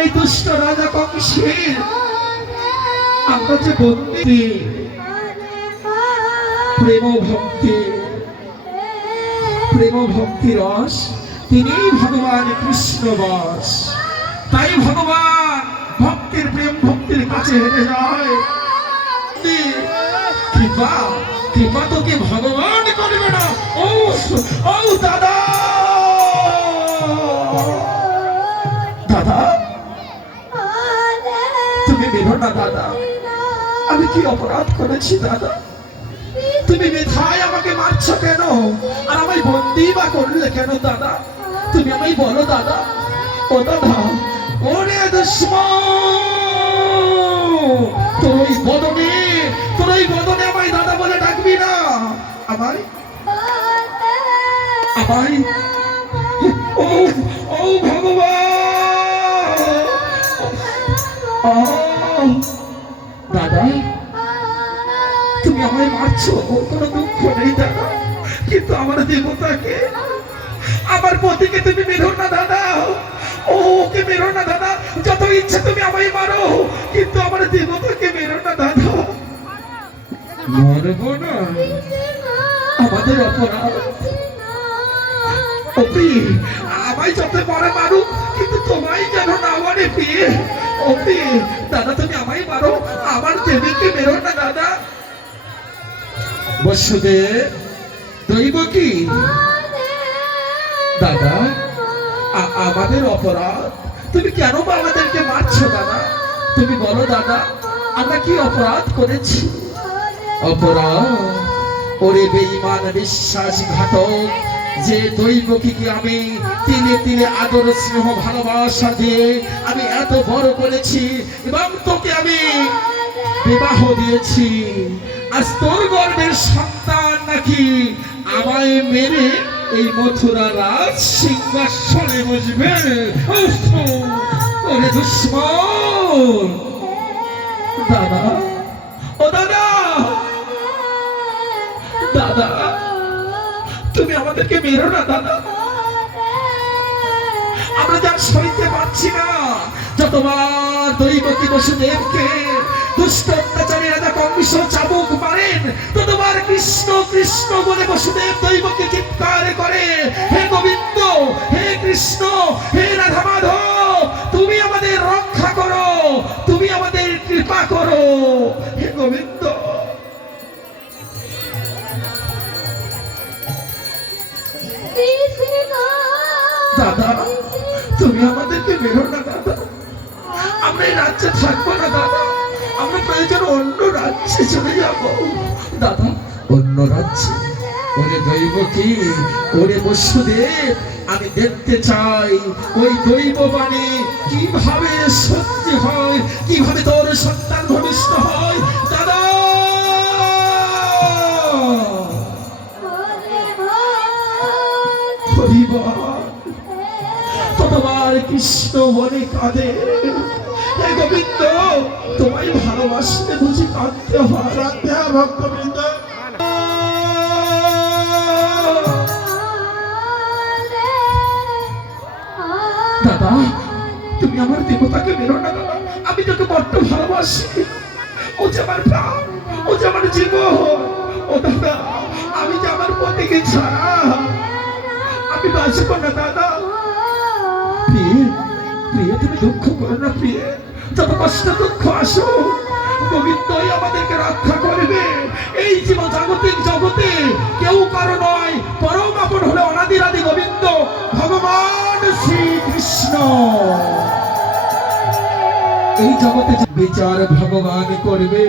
এই দুষ্ট রাজা কংসের। আমরা যে বন্দি প্রেম ভক্তি প্রেম ভক্তি রস তিনি ভগবান কৃষ্ণ বস তাই ভগবান ভক্তির প্রেম ভক্তির কাছে হেরে যায়। কৃপা কৃপা তোকে ভগবান করবে না। ও ও দাদা। দাদা না, দাদা। আমি কি অপরাধ করেছি, দাদা? তুমি মেধায় আমাকে মারছো কেন? আর আমায় বন্দি বা করলে কেন, দাদা? তুমি আমায় বলো, দাদা। ও, দাদা, ওরে দুশ্মন! তোর ওই বদনে, তোর ওই বদনে আমায় দাদা বলে ডাকবি না। আমায়? আমায়? ও ও ভগবান! দাদা তুমি আমায় মারছো কোনো দুঃখ নেই দাদা কিন্তু আমার দেবতাকে আমার পতিকে তুমি মেরো না দাদা ও ওকে মেরো না দাদা যত ইচ্ছে তুমি আমায় মারো কিন্তু আমার দেবতাকে মেরো না দাদা। মারবো না। আমাদের অপরাধ। অপি আমায় যত মারে মারুক কিন্তু তোমায় যেন না মারে পিয়ে দাদা, তুমি আমায় মারো। আমার দেবীকে মেরো না, দাদা। দৈব কি? দাদা আমাদের অপরাধ। তুমি কেন আমাদেরকে মারছো, দাদা? তুমি বলো, দাদা, আমরা কি অপরাধ করেছি? অপরাধ? ওরে বেঈমান, বিশ্বাসঘাতক যে দৈবকীকে আমি তিলে তিলে আদর, স্নেহ, ভালোবাসা দিয়ে আমি এত বড় করেছি, এবং তোকে আমি বিবাহ দিয়েছি। আজ তোর গর্বের সন্তান নাকি আমায় মেরে এই মথুরা রাজ সিংহাসনে বসবে! ওরে দুশ্মন। দাদা আমাদেরকে মেরো না, দাদা। আমরা যার সইতে পারছি না যতবার দৈবকী বসুদেবকে দুষ্ট অত্যাচারী রাজা কংস চাবুক মারেন ততবার কৃষ্ণ কৃষ্ণ বলে বসুদেব দৈবকে চিৎকার করে, হে গোবিন্দ, হে কৃষ্ণ তুমি আমাদেরকে বেরো না, দাদা। আমরা রাজ্যে থাকব না, দাদা। আমরা প্রয়োজন অন্য রাজ্যে চলে যাব। দাদা, অন্য রাজ্যে। ওরে দৈব কি ওরে বসুদেব, আমি দেখতে চাই ওই দৈব বাণী কীভাবে সত্যি হয়, কীভাবে তোর সন্তান ভবিষ্য হয় বলে কাঁদে। হে গোবিন্দ, তোমায় ভালোবাসতে বুঝি কাঁদতে হয়। হয় ভক্তবৃন্দ দাদা, তুমি আমার দেবতাকে মেরো না, দাদা। আমি তোকে বড্ড ভালোবাসি। ও যে আমার প্রাণ, ও যে আমার জীবন। ও দাদা, আমি যে আমার পতিকে ছাড়া। আমি বাঁচবো না, দাদা। দুঃখ করো না প্রিয়ে। যত কষ্ট দুঃখ আসো গোবিন্দই আমাদেরকে রক্ষা করবে। এই জীবন জাগতিক জগতে কেউ কারও নয়, পরম আপন হলে অনাদিরাদি গোবিন্দ, ভগবান শ্রীকৃষ্ণ। এই জগতে বিচার ভগবান করবে,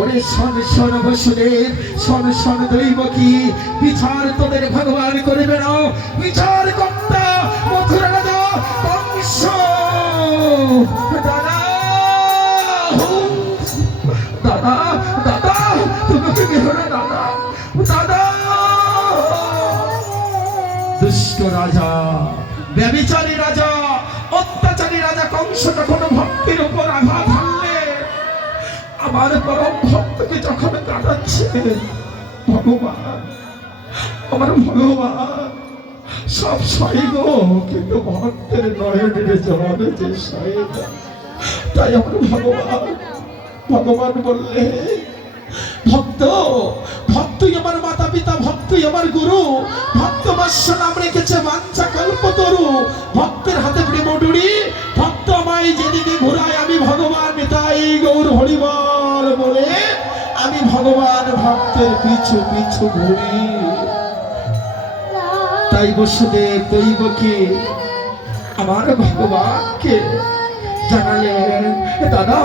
ওরে শন শন বসুদেব, শন শন দৈব কি বিচার তোদের ভগবান করবে না। বিচার কর্তা মথুরা রাজা কংস। দাদা দাদা দাদা তোমাকে বেরো দাদা দাদা দুষ্ট রাজা ব্যবিচারী রাজা, অত্যাচারী রাজা, কংস যখন ভক্তির উপর আঘাত হানলে? আমার পরম ভক্তকে যখন কাটাচ্ছে ভগবান, আমার ভগবান সব সহিব কিন্তু ভক্তের নয়নের জল যে সহিব তাই আমার ভগবান ভগবান বললে, ভক্ত, ভক্তই আমার মাতা পিতা ভক্তই আমার গুরু, ভক্ত নাম রেখেছে বাঞ্ছা কল্পতরু ভক্তের হাতে প্রেমডুরি ভক্ত আমায় যেদিকে ঘুরায় আমি ভগবান তাই গৌর হরিবল বলে, আমি ভগবান ভক্তের পিছু পিছু ঘুরি। তাই বসুদেব দৈবকে আমার ভগবানকে জানালেন, দাদা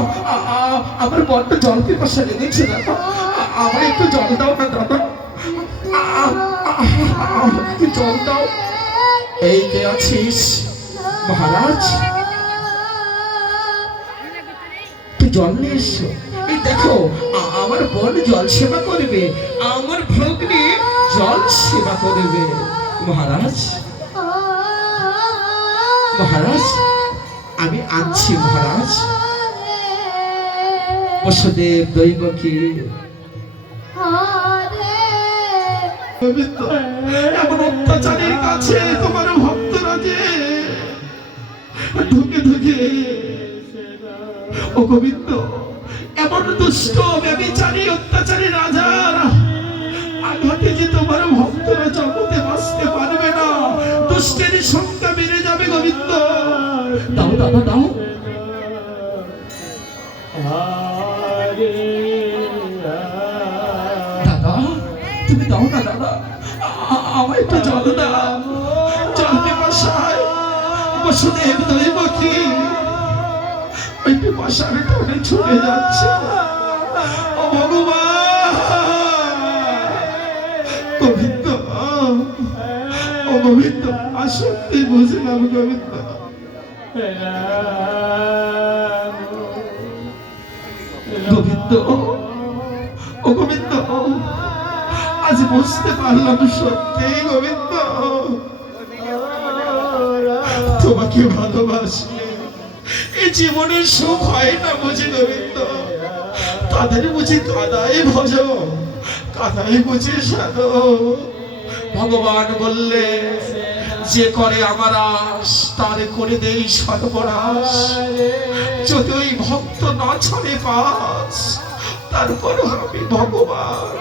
আমার জল পিপাসা লেগেছে, দাদা। আমার একটু জল দাও না, দাদা। জল দাও। এই কে আছিস, মহারাজ? তুই জল নিয়ে এই দেখো আমার বোন জল সেবা করবে, আমার ভগ্নি জল সেবা করবে। মহারাজ? মহারাজ, আমি আনছি মহারাজ। বসুদেব দৈবকী। গোবিন্দ এমন অত্যাচারের কাছে তোমার ভক্তরা যে ঢুকে ঢুকে। ও গোবিন্দ, এমন দুষ্ট ব্যবিচারী অত্যাচারী রাজার দুষ্টের সংখ্যা বেড়ে যাবে গোবিন্দ দাও দাদা দাও দাদা তুমি দাও না দাদা। আমার একটু জল দাও। জল পিপাসায় বসুদেব দৈবকী ওই পিপাসার টানে ছুটে যাচ্ছে। ও ভগবান। গোবিন্দ আসক্তি বুঝলাম গোবিন্দ গোবিন্দ ও গোবিন্দ আজ বুঝতে পারলাম সত্যি গোবিন্দ তোমাকে ভালোবাসলে এই জীবনের সুখ হয় না বুঝি গোবিন্দ তাদের বুঝি কাদাই ভজ কাদাই বুঝি সাধ। ভগবান বললে, যে করে আমার আশ, তার করে দেই সর্বনাশ। যদি ওই ভক্ত না ছড়ে পাস তারপর আমি ভগবান।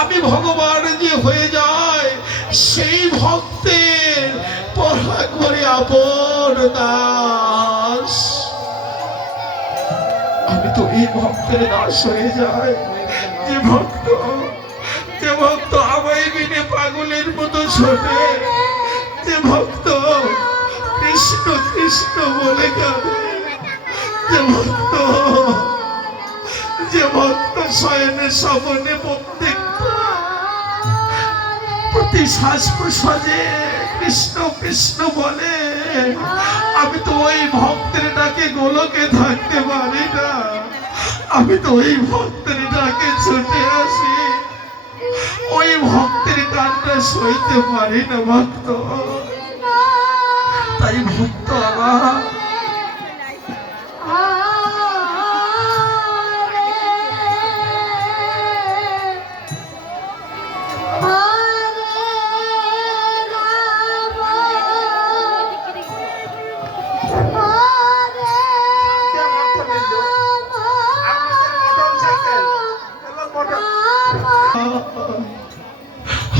আমি ভগবান যে হয়ে যায় সেই ভক্তের পড়া করে আপন দাস। আমি তো এই ভক্তের দাস হয়ে যায় যে ভক্ত যে ভক্ত আমায় পাগলের মতো ছোটে, যে ভক্ত কৃষ্ণ কৃষ্ণ বলে কাঁদে, যে ভক্ত যে ভক্ত শয়নে স্বপনে প্রত্যেক প্রতি শ্বাস প্রশ্বাসে কৃষ্ণ কৃষ্ণ বলে, আমি তো ওই ভক্তের ডাকে গোলকে থাকতে পারি না, আমি তো ওই ভক্তের ডাকে ছুটে আসি। ভক্তের কান্না সইতে পারি না ভক্ত তাই ভক্ত আমার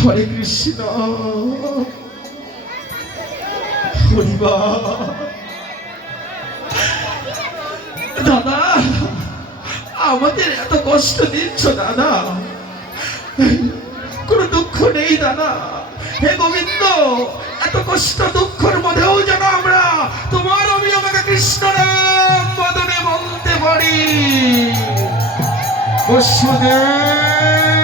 হরে কৃষ্ণ। দাদা, আমাদের এত কষ্ট দিচ্ছ, দাদা। কোনো দুঃখ নেই, দাদা। হে গোবিন্দ, এত কষ্ট দুঃখের মধ্যেও যেন আমরা তোমার আমি আমাকে কৃষ্ণ নাম বদনে বলতে পারি। বসুদেব।